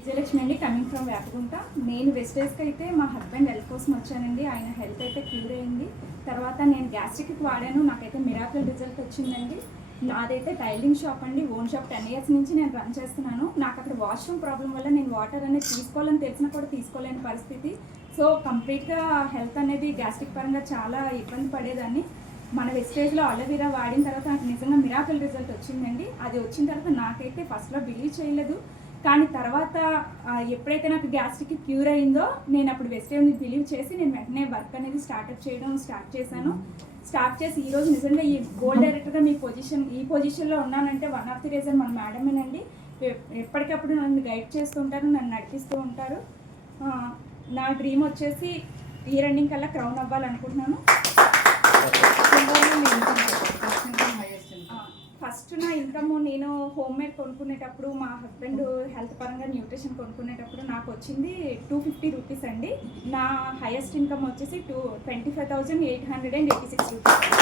విజయలక్ష్మి అండి, coming from Vepagunta. నేను వెస్టేజ్కి అయితే మా హస్బెండ్ హెల్త్ కోసం వచ్చానండి. ఆయన హెల్త్ అయితే క్యూర్ అయింది. తర్వాత నేను గ్యాస్ట్రిక్ వాడాను, నాకైతే మిరాకిల్ రిజల్ట్ వచ్చిందండి. నాదైతే టైలింగ్ షాప్ అండి, ఓన్ షాప్ 10 years నుంచి నేను రన్ చేస్తున్నాను. నాకు అక్కడ వాష్రూమ్ ప్రాబ్లం వల్ల నేను వాటర్ అనేది తీసుకోవాలని తెలిసినా కూడా తీసుకోలేని పరిస్థితి. సో కంప్లీట్గా హెల్త్ అనేది గ్యాస్ట్రిక్ పరంగా చాలా ఇబ్బంది పడేదాన్ని. మన వెస్టేజ్లో అలోవెరా వాడిన తర్వాత నాకు నిజంగా మిరాకిల్ రిజల్ట్ వచ్చిందండి. అది వచ్చిన తర్వాత నాకైతే ఫస్ట్లో బిలీవ్ చేయలేదు, కానీ తర్వాత ఎప్పుడైతే నాకు గ్యాస్ట్రిక్ క్యూర్ అయిందో నేను అప్పుడు వెస్టేజ్ని బిలీవ్ చేసి నేను వెంటనే వర్క్ అనేది స్టార్ట్ చేశాను. స్టార్ట్ చేసి ఈరోజు నిజంగా ఈ గోల్డ్ డైరెక్టర్గా ఈ పొజిషన్లో ఉన్నానంటే వన్ ఆఫ్ ది రీజన్ మన మేడమేనండి. ఎప్పటికప్పుడు నన్ను గైడ్ చేస్తుంటారు, నన్ను నడిపిస్తూ ఉంటారు. నా డ్రీమ్ వచ్చేసి ఈ రన్నింగ్ కల్లా క్రౌన్ అవ్వాలనుకుంటున్నాను. ఫస్ట్ నా ఇన్కమ్ నేను హోమ్ మేడ్ కొనుక్కునేటప్పుడు, మా హస్బెండ్ హెల్త్ పరంగా న్యూట్రిషన్ కొనుక్కునేటప్పుడు నాకు వచ్చింది 250 రూపీస్ అండి. నా హైయెస్ట్ ఇన్కమ్ వచ్చేసి 25,886 రూపీస్.